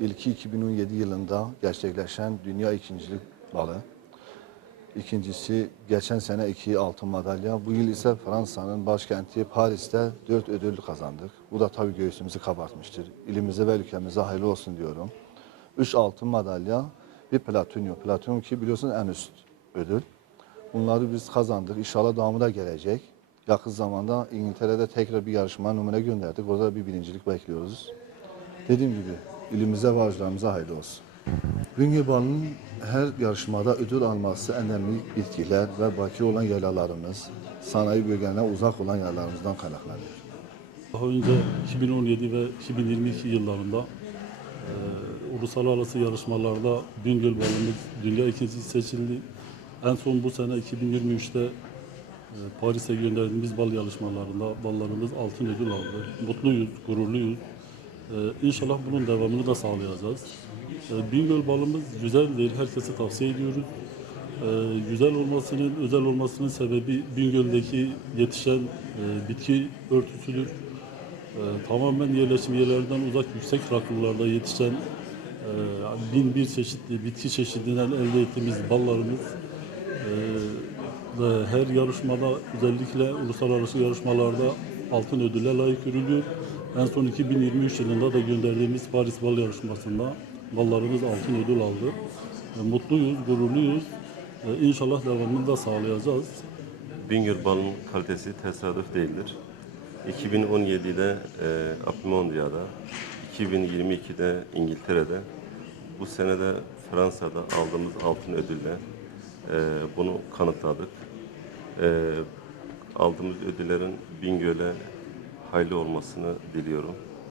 İlki 2017 yılında gerçekleşen dünya ikincilik balı. İkincisi geçen sene iki altın madalya. Bu yıl ise Fransa'nın başkenti Paris'te dört ödül kazandık. Bu da tabii göğsümüzü kabartmıştır. İlimize ve ülkemize hayırlı olsun diyorum. Üç altın madalya, bir platinyum. Platinyum ki biliyorsunuz en üst ödül. Bunları biz kazandık. İnşallah devamı da gelecek. Yakın zamanda İngiltere'de tekrar bir yarışma numune gönderdik. Orada bir birincilik bekliyoruz. Dediğim gibi ilimize ve harclarımıza hayırlı olsun. Bingöl Balı'nın her yarışmada ödül alması önemli bitkiler ve baki olan yaylalarımız, sanayi bölgelerine uzak olan yerlerimizden kaynaklanıyor. Daha önce 2017 ve 2022 yıllarında e, uluslararası yarışmalarda Bingöl dünya ikincisi seçildi. En son bu sene 2023'te e, Paris'e gönderdiğimiz bal yarışmalarında ballarımız altın ödül aldı. Mutluyuz, gururluyuz. E, İnşallah bunun devamını da sağlayacağız. E, Bingöl balımız güzeldir, herkese tavsiye ediyoruz. E, güzel olmasının, özel olmasının sebebi Bingöl'deki yetişen bitki örtüsüdür. Tamamen yerleşim yerlerinden uzak yüksek rakımlarda yetişen bin bir çeşitli bitki çeşidinden elde ettiğimiz ballarımız ve her yarışmada özellikle uluslararası yarışmalarda altın ödülle layık görülüyor. En son 2023 yılında da gönderdiğimiz Paris Bal Yarışması'nda ballarımız altın ödül aldı. E, mutluyuz, gururluyuz. E, İnşallah devamını da sağlayacağız. Bingöl balının kalitesi tesadüf değildir. 2017'de e, Apimondia'da, 2022'de İngiltere'de, bu senede Fransa'da aldığımız altın ödülle e, bunu kanıtladık. E, aldığımız ödüllerin Bingöl'e hayırlı olmasını diliyorum.